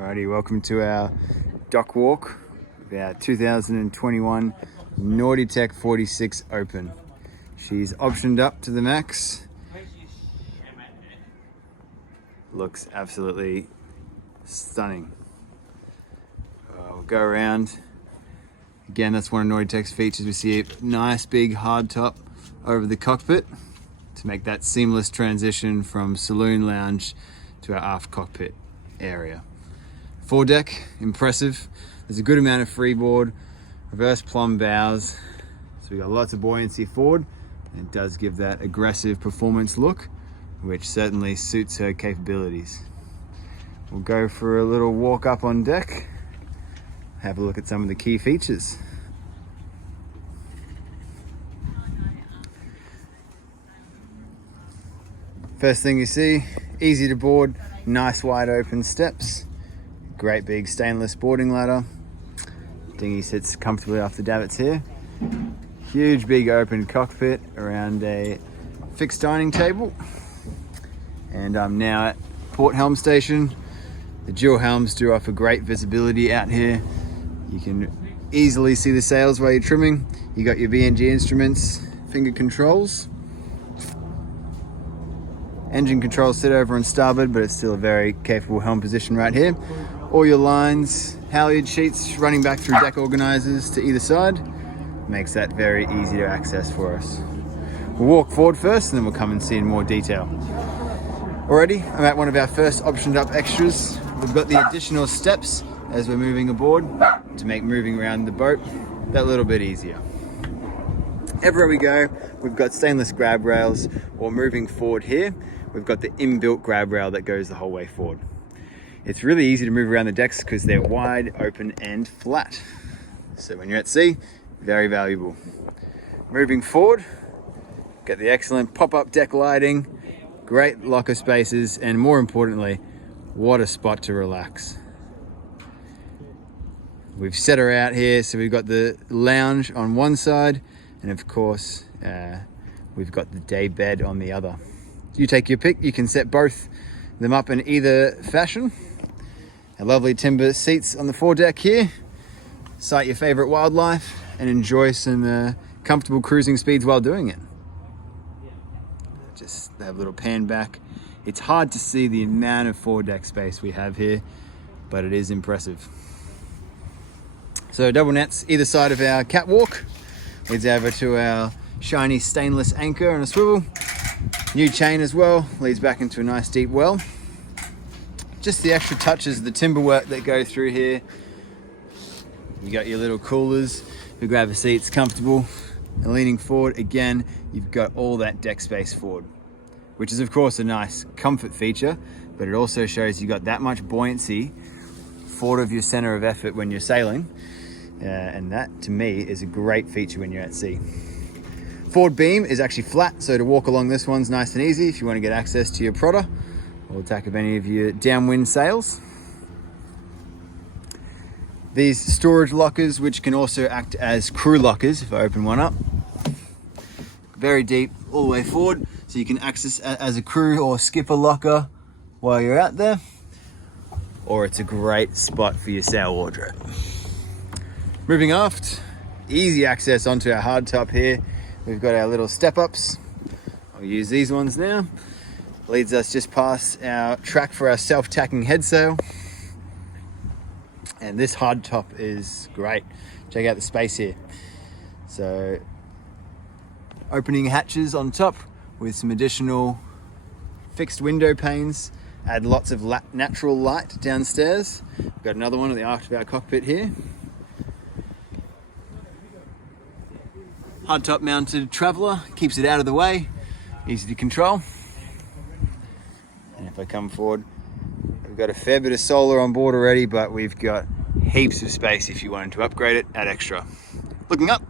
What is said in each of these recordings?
Alrighty, welcome to our dock walk of our 2021 Nautitech 46 Open. She's optioned up to the max. Looks absolutely stunning. We'll go around. Again, that's one of Nautitech's features. We see a nice big hard top over the cockpit to make that seamless transition from saloon lounge to our aft cockpit area. Foredeck, impressive. There's a good amount of freeboard, reverse plumb bows. So we got lots of buoyancy forward. And it does give that aggressive performance look, which certainly suits her capabilities. We'll go for a little walk up on deck, have a look at some of the key features. First thing you see, easy to board, nice wide open steps. Great big stainless boarding ladder. Dinghy sits comfortably off the davits here. Huge big open cockpit around a fixed dining table. And I'm now at port helm station. The dual helms do offer great visibility out here. You can easily see the sails while you're trimming. You got your BNG instruments, finger controls. Engine controls sit over on starboard, but it's still a very capable helm position right here. All your lines, halyard sheets running back through deck organizers to either side. Makes that very easy to access for us. We'll walk forward first and then we'll come and see in more detail. Already, I'm at one of our first optioned up extras. We've got the additional steps as we're moving aboard to make moving around the boat that little bit easier. Everywhere we go, we've got stainless grab rails, or moving forward here, we've got the inbuilt grab rail that goes the whole way forward. It's really easy to move around the decks because they're wide, open, and flat. So when you're at sea, very valuable. Moving forward, get the excellent pop-up deck lighting, great locker spaces, and more importantly, what a spot to relax. We've set her out here, so we've got the lounge on one side, and of course, we've got the day bed on the other. You take your pick, you can set both them up in either fashion. Our lovely timber seats on the foredeck here. Sight your favorite wildlife and enjoy some comfortable cruising speeds while doing it. Just have a little pan back. It's hard to see the amount of foredeck space we have here, but it is impressive. So double nets either side of our catwalk. Leads over to our shiny stainless anchor on a swivel. New chain as well, leads back into a nice deep well. Just the extra touches of the timber work that go through here. You got your little coolers for grab a seats, comfortable. And leaning forward, again, you've got all that deck space forward, which is of course a nice comfort feature, but it also shows you got that much buoyancy forward of your center of effort when you're sailing. And that, to me, is a great feature when you're at sea. Forward beam is actually flat, so to walk along this one's nice and easy if you want to get access to your prodder or attack of any of your downwind sails. These storage lockers, which can also act as crew lockers if I open one up. Very deep all the way forward, so you can access as a crew or skipper locker while you're out there. Or it's a great spot for your sail wardrobe. Moving aft, easy access onto our hard top here. We've got our little step-ups. I'll use these ones now. Leads us just past our track for our self-tacking head sail. And this hard top is great. Check out the space here. So, opening hatches on top with some additional fixed window panes. Add lots of natural light downstairs. We've got another one at the aft of our cockpit here. Hardtop mounted traveller, keeps it out of the way, easy to control. And if I come forward, we've got a fair bit of solar on board already, but we've got heaps of space if you wanted to upgrade it, add extra. Looking up,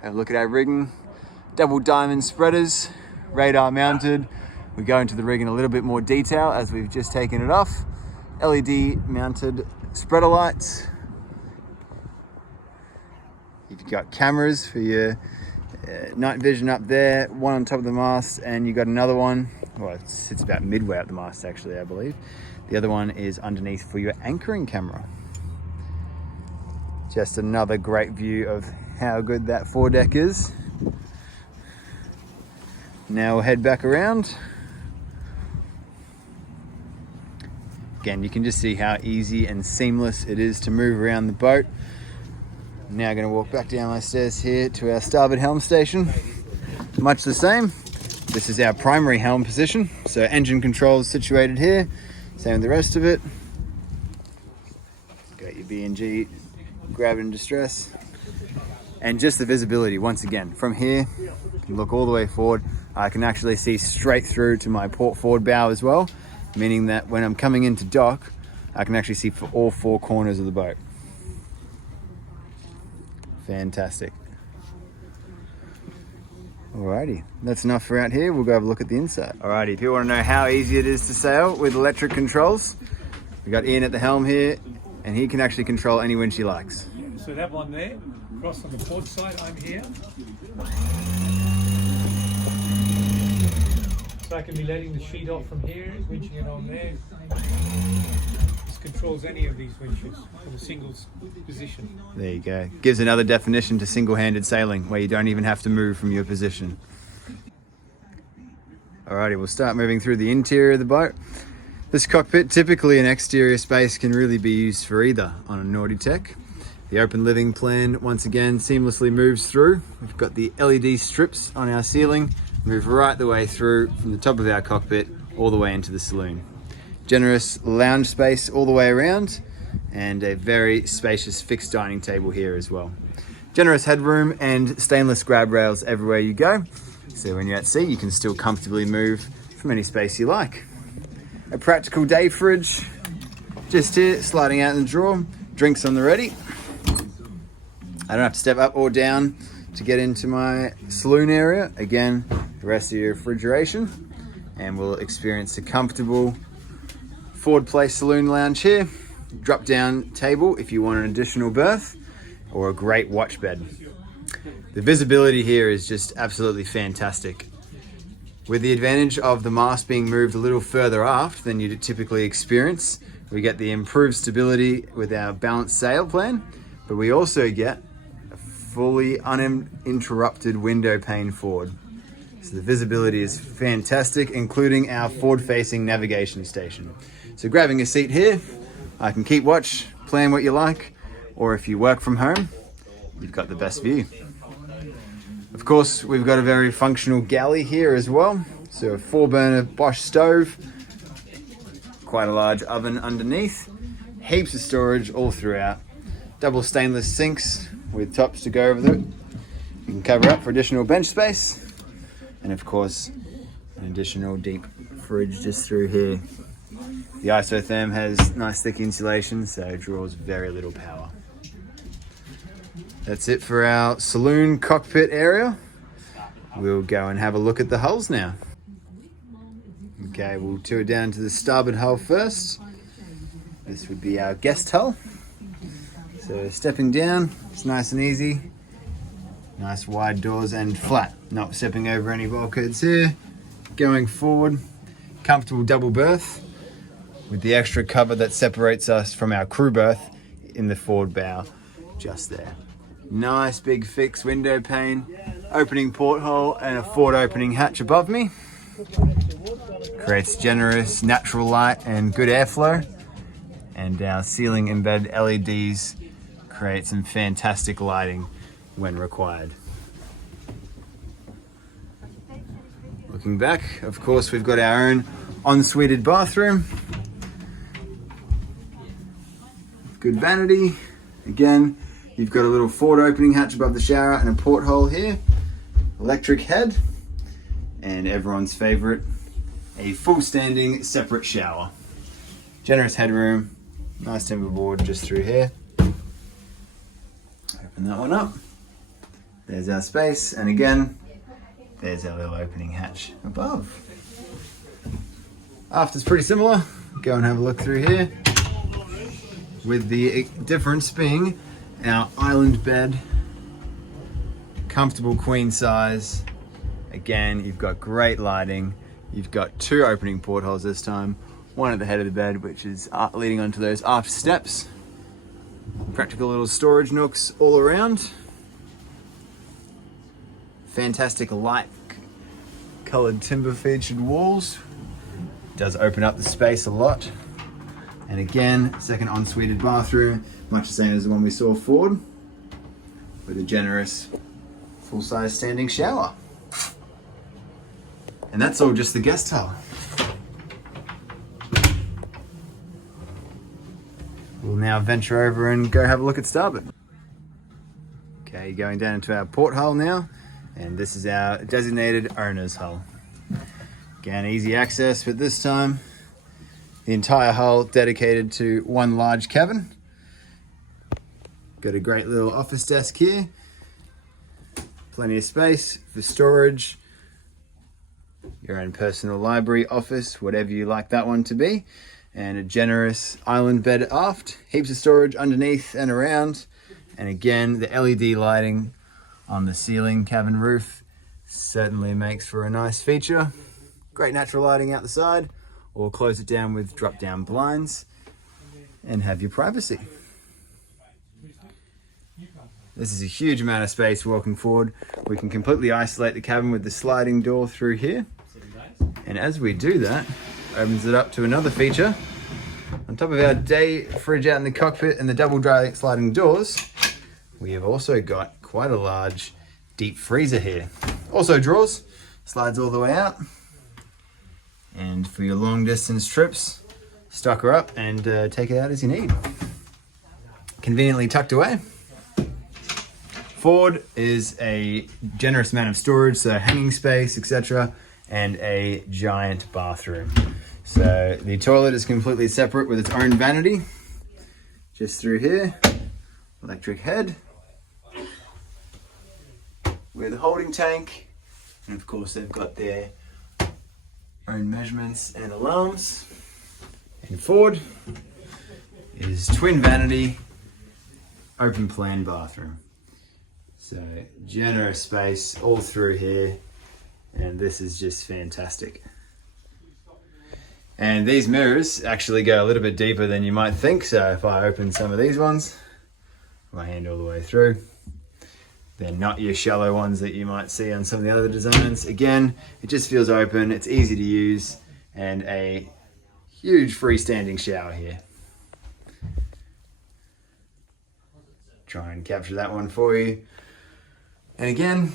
have a look at our rigging. Double diamond spreaders, radar mounted. We go into the rig in a little bit more detail as we've just taken it off. LED mounted spreader lights. You've got cameras for your night vision up there, one on top of the mast, and you've got another one Well, it sits about midway up the mast actually, I believe. The other one is underneath for your anchoring camera. Just another great view of how good that foredeck is. Now we'll head back around. Again, you can just see how easy and seamless it is to move around the boat. Now going to walk back down my stairs here to our starboard helm station. Much the same. This is our primary helm position. So engine controls situated here. Same with the rest of it. Got your B&G gravity and distress. And just the visibility, once again, from here, you can look all the way forward. I can actually see straight through to my port forward bow as well, meaning that when I'm coming into dock, I can actually see for all four corners of the boat. Fantastic. Alrighty, that's enough for out here. We'll go have a look at the inside. Alrighty, if you want to know how easy it is to sail with electric controls, we got Ian at the helm here, and he can actually control any winch he likes. So that one there, across on the port side, I'm here. So I can be letting the sheet off from here, winching it on there. This controls any of these winches from a single position. There you go. Gives another definition to single-handed sailing, where you don't even have to move from your position. Alrighty, we'll start moving through the interior of the boat. This cockpit, typically an exterior space, can really be used for either on a Nautitech. The open living plan, once again, seamlessly moves through. We've got the LED strips on our ceiling, move right the way through from the top of our cockpit all the way into the saloon. Generous lounge space all the way around, and a very spacious fixed dining table here as well. Generous headroom and stainless grab rails everywhere you go, so when you're at sea you can still comfortably move from any space you like. A practical day fridge just here, sliding out in the drawer, drinks on the ready. I don't have to step up or down to get into my saloon area. Again, the rest of your refrigeration, and we'll experience a comfortable forward place saloon lounge here. Drop down table if you want an additional berth, or a great watch bed. The visibility here is just absolutely fantastic. With the advantage of the mast being moved a little further aft than you'd typically experience, we get the improved stability with our balanced sail plan, but we also get a fully uninterrupted window pane forward. So the visibility is fantastic, including our forward-facing navigation station. So grabbing a seat here, I can keep watch, plan what you like, or if you work from home, you've got the best view. Of course, we've got a very functional galley here as well. So a 4-burner Bosch stove, quite a large oven underneath, heaps of storage all throughout, double stainless sinks with tops to go over it. You can cover up for additional bench space, and of course, an additional deep fridge just through here. The isotherm has nice thick insulation, so it draws very little power. That's it for our saloon cockpit area. We'll go and have a look at the hulls now. Okay, we'll tour down to the starboard hull first. This would be our guest hull. So stepping down, it's nice and easy. Nice wide doors and flat, not stepping over any bulkheads here. Going forward, comfortable double berth with the extra cover that separates us from our crew berth in the forward bow, just there. Nice big fixed window pane, opening porthole and a forward opening hatch above me. Creates generous natural light and good airflow. And our ceiling embedded LEDs create some fantastic lighting when required. Looking back, of course, we've got our own en-suited bathroom. Good vanity. Again, you've got a little forward opening hatch above the shower and a porthole here. Electric head. And everyone's favorite, a full standing separate shower. Generous headroom, nice timber board just through here. Open that one up. There's our space, and again, there's our little opening hatch above. After's pretty similar. Go and have a look through here. With the difference being our island bed, comfortable queen size. Again, you've got great lighting, You've got two opening portholes this time, one at the head of the bed, which is leading onto those aft steps. Practical little storage nooks all around. Fantastic light colored timber featured walls. Does open up the space a lot. And again, second ensuite bathroom, much the same as the one we saw forward, with a generous full-size standing shower. And that's all just the guest hull. We'll now venture over and go have a look at starboard. Okay, going down into our port hull now, and this is our designated owner's hull. Again, easy access, but this time the entire hull dedicated to one large cabin. Got a great little office desk here, plenty of space for storage, your own personal library, office, whatever you like that one to be, and a generous island bed aft, heaps of storage underneath and around, and again the LED lighting on the ceiling cabin roof certainly makes for a nice feature. Great natural lighting out the side, or close it down with drop down blinds and have your privacy. This is a huge amount of space walking forward. We can completely isolate the cabin with the sliding door through here. And as we do that, opens it up to another feature. On top of our day fridge out in the cockpit and the double dry sliding doors, we have also got quite a large deep freezer here. Also drawers, slides all the way out. And for your long distance trips, stock her up and take it out as you need. Conveniently tucked away. Forward is a generous amount of storage, so hanging space, etc., and a giant bathroom. So the toilet is completely separate with its own vanity. Just through here, electric head with a holding tank, and of course they've got their own measurements and alarms. And forward is twin vanity, open plan bathroom. So generous space all through here, and this is just fantastic. And these mirrors actually go a little bit deeper than you might think. So if I open some of these ones, my hand all the way through, they're not your shallow ones that you might see on some of the other designs. Again, it just feels open, it's easy to use, and a huge freestanding shower here. Try and capture that one for you. And again,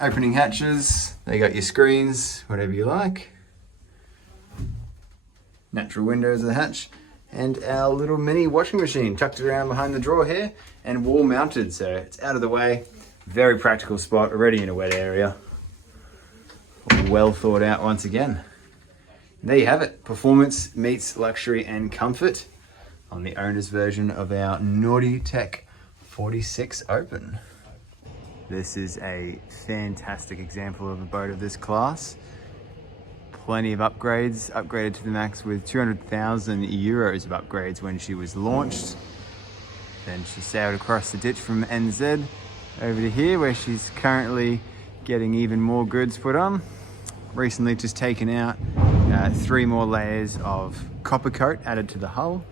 opening hatches, they got your screens, whatever you like. Natural windows of the hatch, and our little mini washing machine tucked around behind the drawer here, and wall mounted, so it's out of the way. Very practical spot, already in a wet area. Well thought out once again. And there you have it. Performance meets luxury and comfort on the owner's version of our Nautitech 46 Open. This is a fantastic example of a boat of this class. Plenty of upgrades, upgraded to the max with 200,000 euros of upgrades when she was launched. Then she sailed across the ditch from NZ over to here, where she's currently getting even more goods put on. Recently just taken out 3 more layers of copper coat added to the hull.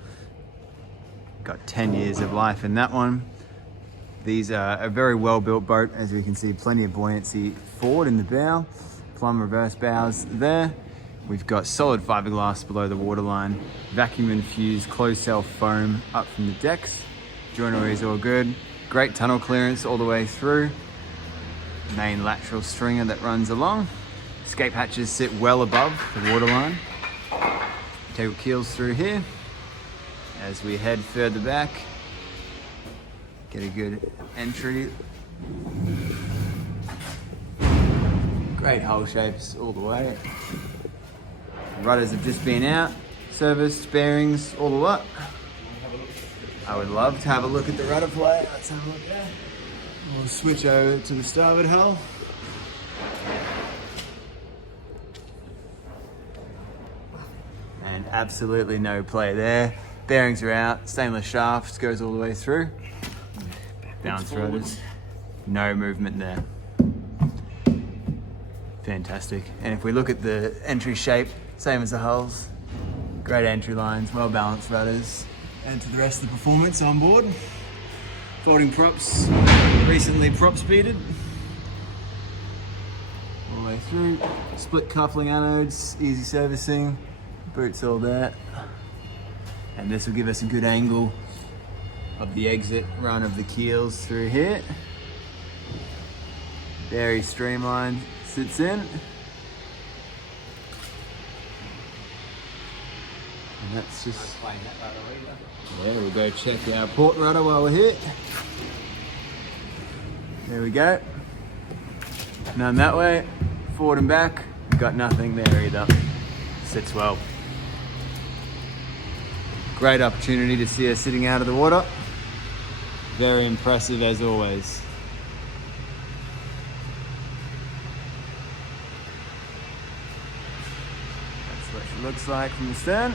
Got 10 years of life in that one. These are a very well built boat, as we can see, plenty of buoyancy forward in the bow, plumb reverse bows there. We've got solid fiberglass below the waterline, vacuum infused closed cell foam up from the decks. Joinery is all good. Great tunnel clearance all the way through. Main lateral stringer that runs along. Escape hatches sit well above the waterline. Table keels through here. As we head further back, get a good entry. Great hull shapes all the way. Rudders have just been out, serviced, bearings, all the lot. I would love to have a look at the rudder plate. Let's have a look there. We'll switch over to the starboard hull. And absolutely no play there. Bearings are out, stainless shafts goes all the way through. Bounce rudders, no movement there. Fantastic. And if we look at the entry shape, same as the hulls, great entry lines, well balanced rudders. And to the rest of the performance on board, folding props, recently prop speeded. All the way through, split coupling anodes, easy servicing, boots all there. And this will give us a good angle of the exit run of the keels through here. Very streamlined, sits in. And that's just, yeah, we'll go check our port rudder while we're here. There we go. None that way, forward and back, got nothing there either. Sits well. Great opportunity to see her sitting out of the water. Very impressive as always. That's what she looks like from the stern.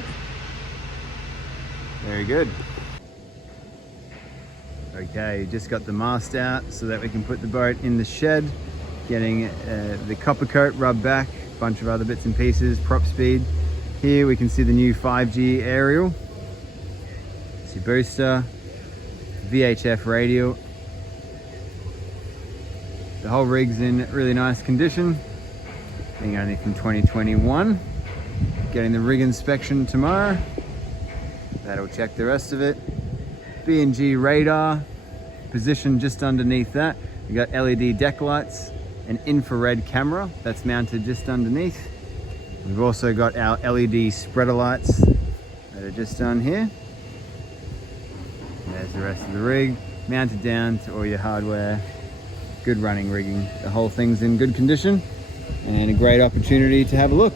Very good. Okay, just got the mast out so that we can put the boat in the shed. Getting the copper coat rubbed back, a bunch of other bits and pieces, prop speed. Here we can see the new 5G aerial. See booster, VHF radio. The whole rig's in really nice condition, being only from 2021. Getting the rig inspection tomorrow. That'll check the rest of it. B&G radar, positioned just underneath that. We got LED deck lights, an infrared camera that's mounted just underneath. We've also got our LED spreader lights that are just on here. There's the rest of the rig, mounted down to all your hardware. Good running rigging. The whole thing's in good condition and a great opportunity to have a look.